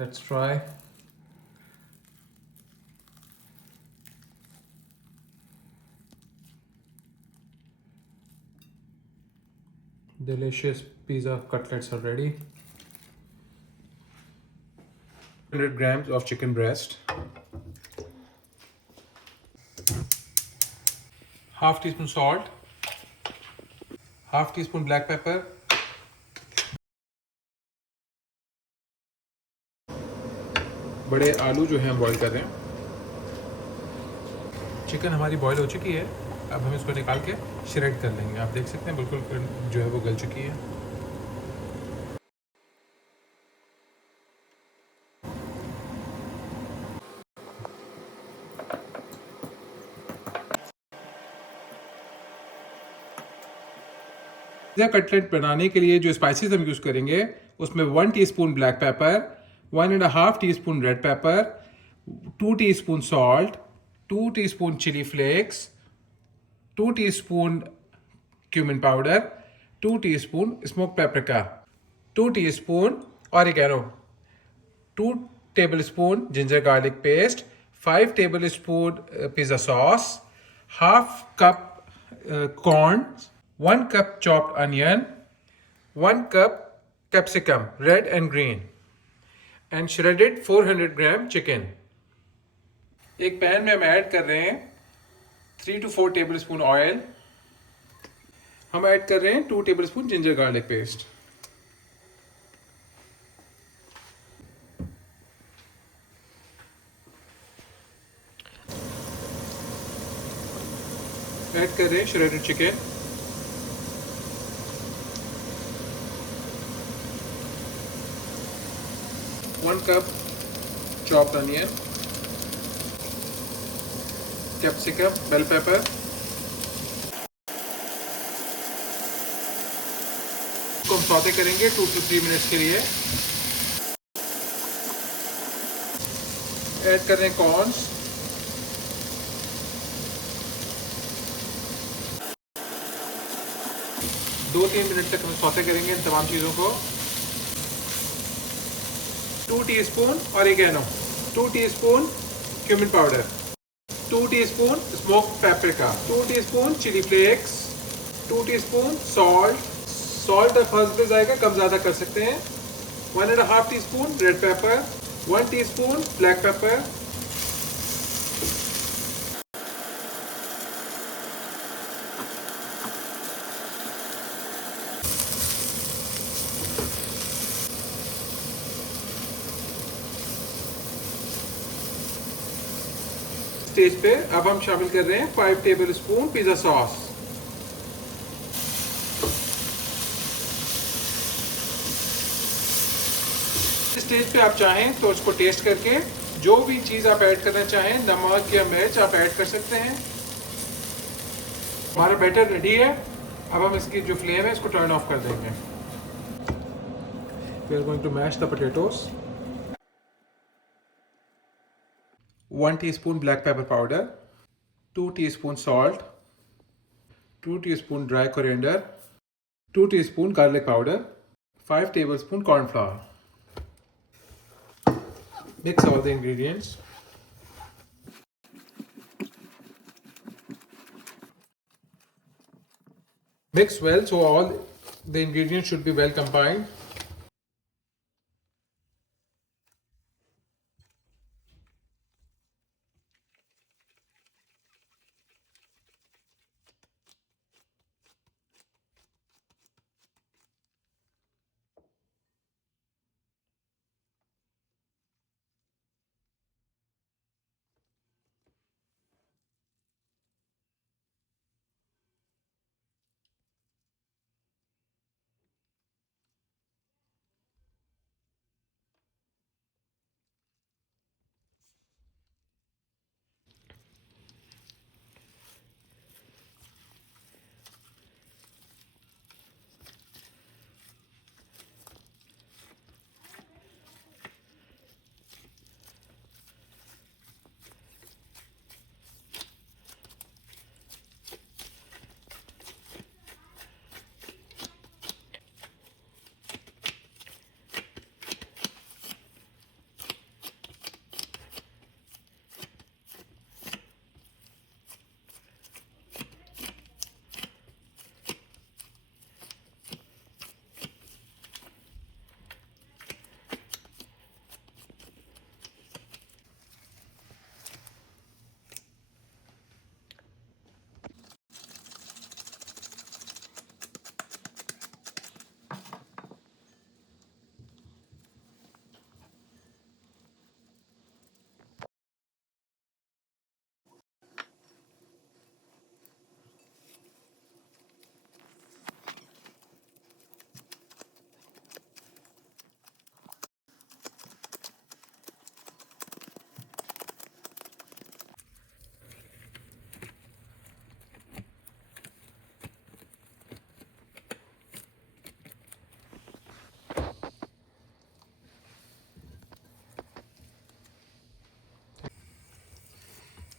Let's try. Delicious pizza cutlets are ready. 100 grams of chicken breast, half teaspoon salt, half teaspoon black pepper, बड़े आलू जो हैं हम बॉईल कर रहे हैं। चिकन हमारी बॉईल हो चुकी है, अब हम इसको निकाल के श्रेड कर लेंगे। आप देख सकते हैं बिल्कुल जो है वो गल चुकी है। पिज़्ज़ा कटलेट बनाने के लिए जो स्पाइसेस हम यूज़ करेंगे उसमें 1 teaspoon black pepper, 1.5 teaspoon red pepper, 2 teaspoon salt, 2 teaspoon chilli flakes, 2 teaspoon cumin powder, 2 teaspoon smoked paprika, 2 teaspoon oregano, 2 tablespoon ginger garlic paste, 5 tablespoon pizza sauce, half cup corn, 1 cup chopped onion, 1 cup capsicum red and green, and shredded 400 gram chicken. एक पैन में हम add कर रहे हैं 3 to 4 tablespoon oil. हम add कर रहे हैं 2 tablespoon ginger garlic paste. Add कर रहे हैं shredded chicken, one cup chopped onion, capsicum, bell pepper. इसको हम सौते करेंगे 2 to 3 मिनट्स के लिए। ऐड कर रहे हैं कॉर्न्स, दो 3 मिनट तक हम सौते करेंगे इन तमाम चीज़ों को। 2 teaspoon oregano, 2 teaspoon cumin powder, 2 teaspoon smoked paprika, 2 teaspoon chilli flakes, 2 teaspoon salt. Salt first पे जाएगा, कम ज़्यादा कर सकते हैं। 1.5 teaspoon red pepper, 1 teaspoon black pepper, stage पे अब हम शामिल कर रहे हैं 5 tablespoon pizza sauce. Stage पे आप चाहें तो उसको टेस्ट करके जो भी चीज़ आप ऐड करना चाहें, नमक या मिर्च आप ऐड कर सकते हैं। हमारा बैटर रेडी है, अब हम इसकी जो फ्लेम है इसको टर्न ऑफ कर देंगे। We are going to mash the potatoes. 1 teaspoon black pepper powder, 2 teaspoon salt, 2 teaspoon dry coriander, 2 teaspoon garlic powder, 5 tablespoon corn flour. Mix all the ingredients. Mix well so all the ingredients should be well combined.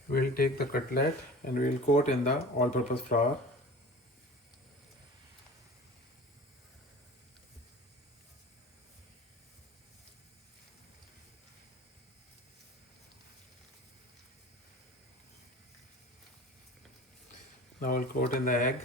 We'll take the cutlet and we'll coat in the all-purpose flour. Now we'll coat in the egg.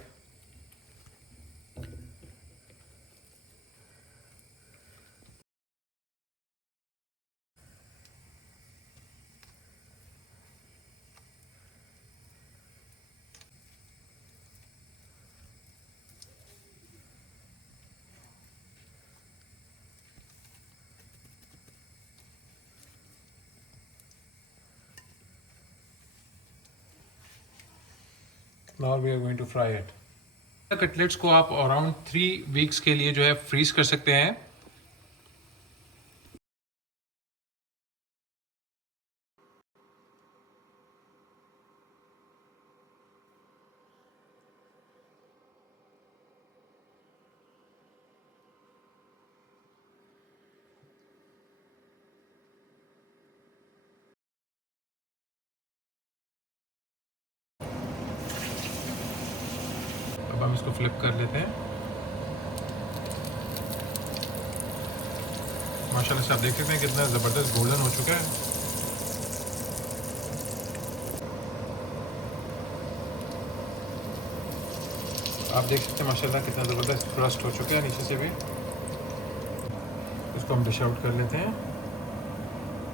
Now we are going to fry it. Cutlets को आप अराउंड 3 वीक्स के लिए जो है फ्रीज कर सकते हैं. अब हम इसको फ्लिप कर लेते हैं. माशाल्लाह से आप देख सकते हैं कितना ज़बरदस्त गोल्डन हो चुका है. आप देख सकते हैं माशाल्लाह कितना ज़बरदस्त क्रस्ट हो चुका है नीचे से भी. इसको हम डिश आउट कर लेते हैं.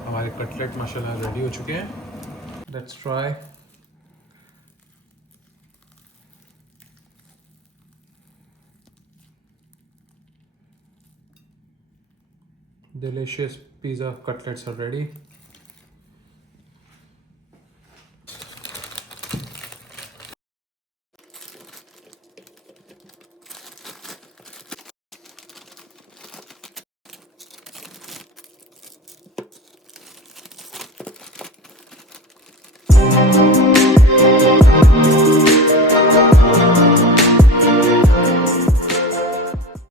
हमारे कटलेट माशाल्लाह रेडी हो चुके हैं. Let's try. Delicious pizza cutlets are ready.